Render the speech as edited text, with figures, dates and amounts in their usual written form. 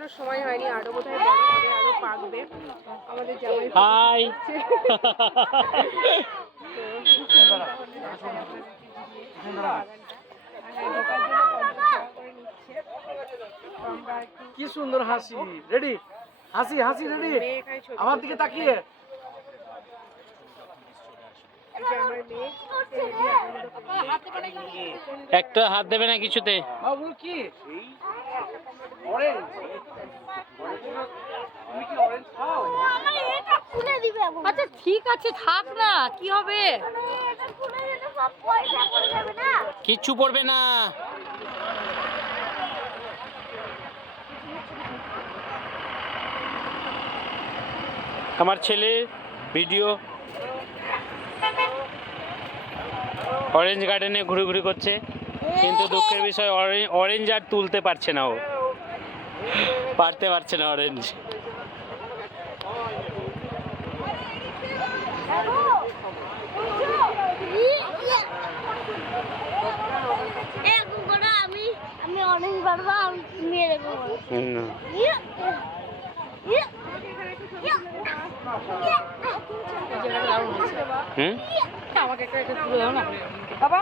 এখনো সময় হয়নি, আরো বোধহয় বড় হবে, আরো পাকবে। আমাদের জামাই হাই কি সুন্দর হাসি। রেডি? হাসি হাসি রেডি? আমার দিকে তাকিয়ে। একটা হাত দেবে না কিছুতে। বাবু কি অরেঞ্জ? তুমি কি অরেঞ্জ খাও? আচ্ছা ঠিক আছে, থাক না, কি হবে? কিচ্ছু পড়বে না। আমার ছেলে ভিডিও অরেঞ্জ গার্ডেনে ঘুরে করছে, কিন্তু দুঃখের বিষয় অরেঞ্জ আর তুলতে পারছে না, ও পারছে না অরেঞ্জ। আমি অনেক বারবার আমি এরকম আমাকে একটা তুলে দাও না বাবা।